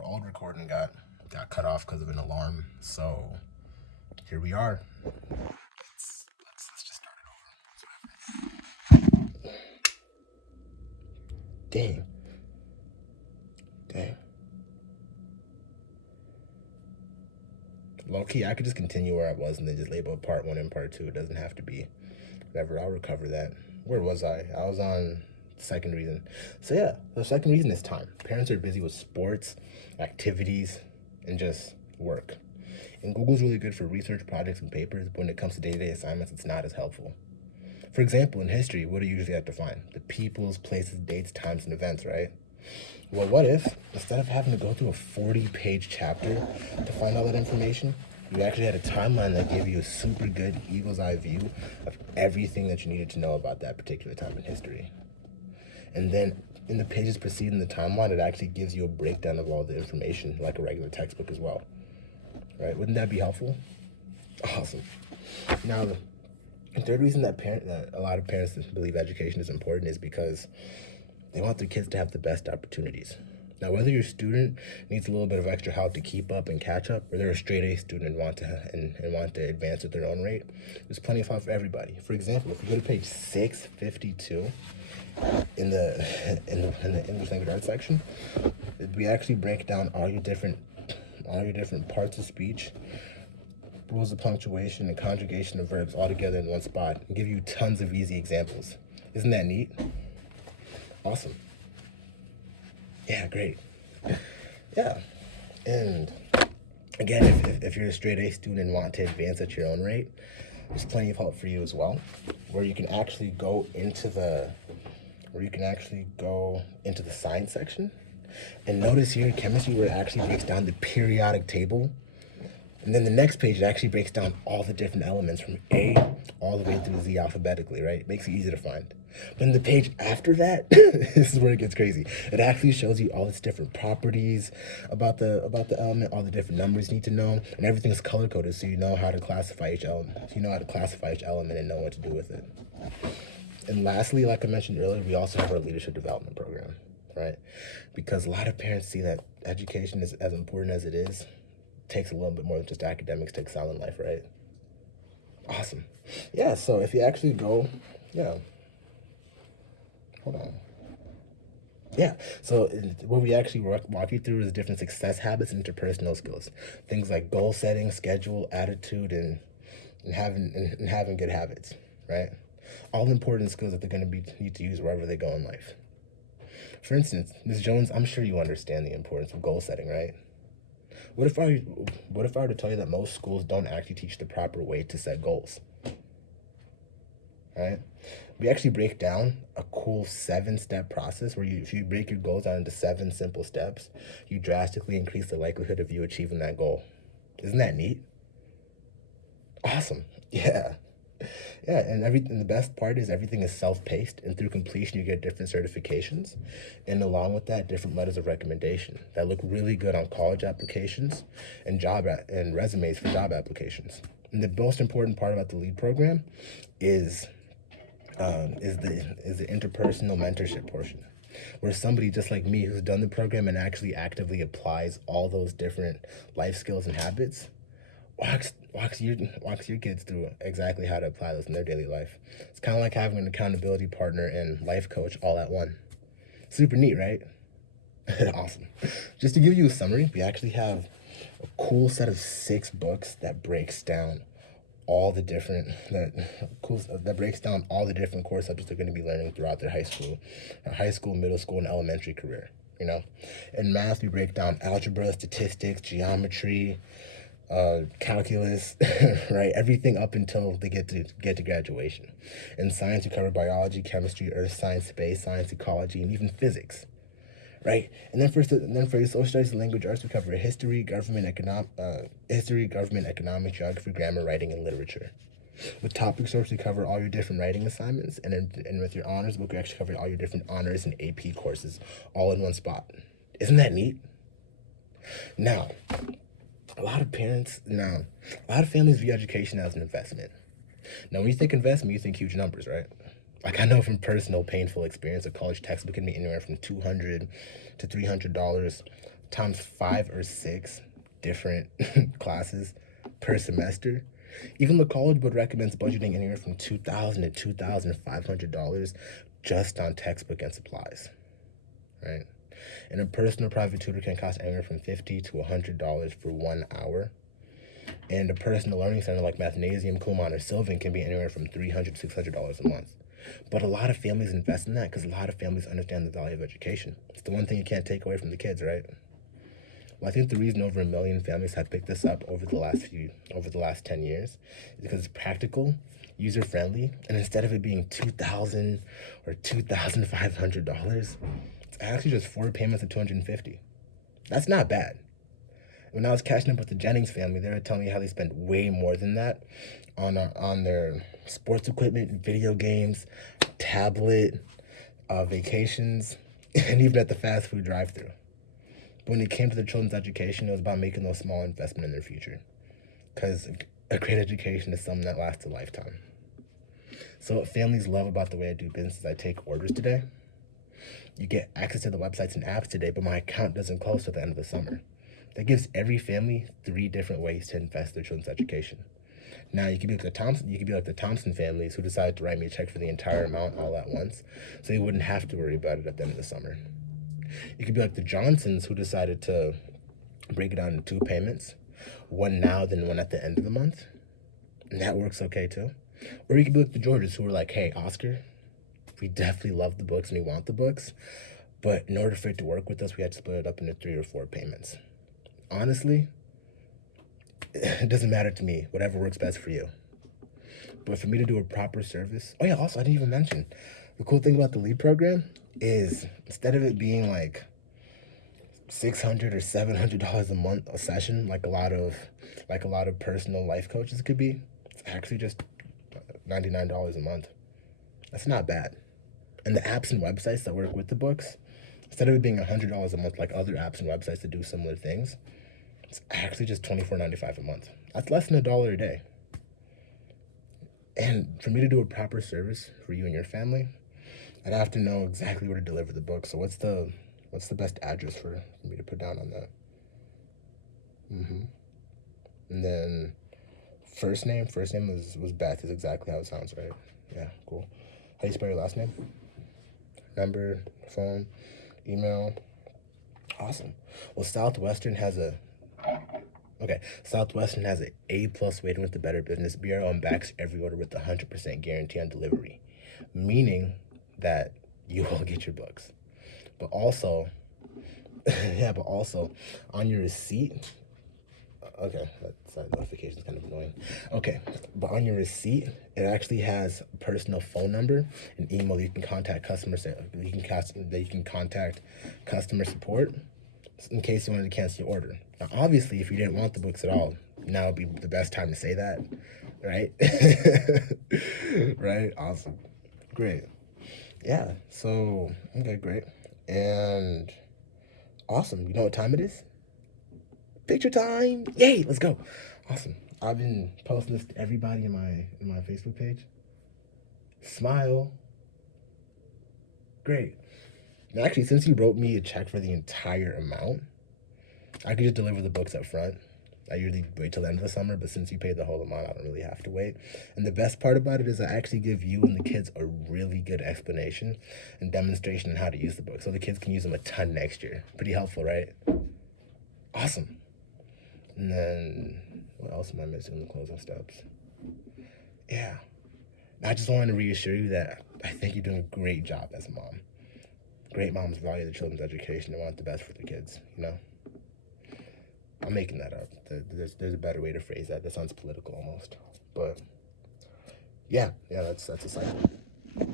our old recording got cut off because of an alarm. So here we are. Let's just start it over. Dang. Low key, I could just continue where I was and then just label part 1 and part 2. It doesn't have to be whatever. I'll recover that. Where was I? I was on second reason. So yeah, the second reason is time. Parents are busy with sports, activities, and just work. And Google's really good for research projects and papers, but when it comes to day-to-day assignments, it's not as helpful. For example, in history, what do you usually have to find? The peoples, places, dates, times, and events, right? Well, what if, instead of having to go through a 40-page chapter to find all that information, you actually had a timeline that gave you a super good eagle's eye view of everything that you needed to know about that particular time in history. And then in the pages preceding the timeline, it actually gives you a breakdown of all the information, like a regular textbook as well. Right? Wouldn't that be helpful? Awesome. Now, the third reason that a lot of parents believe education is important is because they want their kids to have the best opportunities. Now, whether your student needs a little bit of extra help to keep up and catch up, or they're a straight A student and want to advance at their own rate, there's plenty of help for everybody. For example, if you go to page 652 in the English language arts section, we actually break down all your different parts of speech, rules of punctuation, and conjugation of verbs all together in one spot, and give you tons of easy examples. Isn't that neat? Awesome. Yeah, great. Yeah. And again, if you're a straight A student and want to advance at your own rate, there's plenty of help for you as well, where you can actually go into the science section. And notice here in chemistry where it actually breaks down the periodic table. And then the next page, it actually breaks down all the different elements from A all the way through Z alphabetically, right? It makes it easy to find. But in the page after that, this is where it gets crazy. It actually shows you all its different properties about the element, all the different numbers you need to know, and everything's color coded so you know how to classify each element. So you know how to classify each element and know what to do with it. And lastly, like I mentioned earlier, we also have our leadership development program, right? Because a lot of parents see that education is as important as it is. Takes a little bit more than just academics to excel in life, right? Awesome. Yeah, so if you actually go, hold on. Yeah, so what we actually walk you through is different success habits and interpersonal skills. Things like goal setting, schedule, attitude, and having good habits, right? All important skills that they're going to need to use wherever they go in life. For instance, Ms. Jones, I'm sure you understand the importance of goal setting, right? What if I were to tell you that most schools don't actually teach the proper way to set goals? Right? We actually break down a cool 7-step process where if you break your goals down into 7 simple steps, you drastically increase the likelihood of you achieving that goal. Isn't that neat? Awesome. Yeah. Yeah, and the best part is everything is self-paced, and through completion you get different certifications, and along with that, different letters of recommendation that look really good on college applications and resumes for job applications. And the most important part about the LEAD program is the interpersonal mentorship portion, where somebody just like me who's done the program and actually actively applies all those different life skills and habits walks your kids through exactly how to apply those in their daily life. It's kind of like having an accountability partner and life coach all at one. Super neat, right? Awesome. Just to give you a summary, we actually have a cool set of 6 books that breaks down all the different core subjects they're going to be learning throughout their high school, middle school, and elementary career. You know, in math we break down algebra, statistics, geometry, calculus, right? Everything up until they get to graduation. In science, we cover biology, chemistry, earth science, space science, ecology, and even physics, right? And then for social studies and language arts, we cover history, government, economics, geography, grammar, writing, and literature. With topic source, we cover all your different writing assignments, and with your honors book, we actually cover all your different honors and AP courses all in one spot. Isn't that neat? Now, a lot of families view education as an investment. Now, when you think investment, you think huge numbers, right? Like I know from personal painful experience, a college textbook can be anywhere from $200 to $300 times 5 or 6 different classes per semester. Even the college board recommends budgeting anywhere from $2,000 to $2,500 just on textbook and supplies, right? And a personal private tutor can cost anywhere from $50 to $100 for 1 hour. And a personal learning center like Mathnasium, Kumon, or Sylvan can be anywhere from $300 to $600 a month. But a lot of families invest in that because a lot of families understand the value of education. It's the one thing you can't take away from the kids, right? Well, I think the reason over 1 million families have picked this up over the last 10 years is because it's practical, user-friendly, and instead of it being $2,000 or $2,500, it's actually just 4 payments of $250. That's not bad. When I was catching up with the Jennings family, they were telling me how they spent way more than that on their sports equipment, video games, tablet, vacations, and even at the fast food drive-thru. But when it came to their children's education, it was about making those small investments in their future. Because a great education is something that lasts a lifetime. So what families love about the way I do business is I take orders today. You get access to the websites and apps today, but my account doesn't close till the end of the summer. That gives every family 3 different ways to invest their children's education. Now you could be like the Thompson families who decided to write me a check for the entire amount all at once, so you wouldn't have to worry about it at the end of the summer. You could be like the Johnsons who decided to break it down into 2 payments, one now, then one at the end of the month, and that works okay too. Or you could be like the Georges who were like, hey, Oscar, we definitely love the books and we want the books, but in order for it to work with us, we had to split it up into 3 or 4 payments. Honestly, it doesn't matter to me, whatever works best for you. But for me to do a proper service, oh yeah, also I didn't even mention, the cool thing about the LEAD program is instead of it being like $600 or $700 a month a session, like a lot of personal life coaches could be, it's actually just $99 a month. That's not bad. And the apps and websites that work with the books, instead of it being $100 a month like other apps and websites that do similar things, it's actually just $24.95 a month. That's less than $1 a day. And for me to do a proper service for you and your family, I'd have to know exactly where to deliver the book. So what's the best address for me to put down on that? And then first name was Beth, is exactly how it sounds, right? Yeah, cool. How do you spell your last name? Number, phone, email. Awesome. Well, Southwestern has a A+ rating with the Better Business Bureau and backs every order with a 100% guarantee on delivery, meaning that you will get your books. But also, on your receipt, that notification is kind of annoying. Okay, but on your receipt, it actually has a personal phone number and email that you can contact customer support in case you wanted to cancel your order. Now, obviously, if you didn't want the books at all, now would be the best time to say that, right? Right? Awesome. Great. Yeah, so, okay, great. And awesome. You know what time it is? Picture time! Yay! Let's go. Awesome. I've been posting this to everybody in my Facebook page. Smile. Great. Now, actually, since you wrote me a check for the entire amount, I could just deliver the books up front. I usually wait till the end of the summer, but since you paid the whole amount, I don't really have to wait. And the best part about it is I actually give you and the kids a really good explanation and demonstration on how to use the book, so the kids can use them a ton next year. Pretty helpful, right? Awesome. And then, what else am I missing in the closing steps? Yeah. I just wanted to reassure you that I think you're doing a great job as a mom. Great moms value their children's education and want the best for their kids, you know? I'm making that up. There's a better way to phrase that. That sounds political almost. But, yeah, that's a cycle.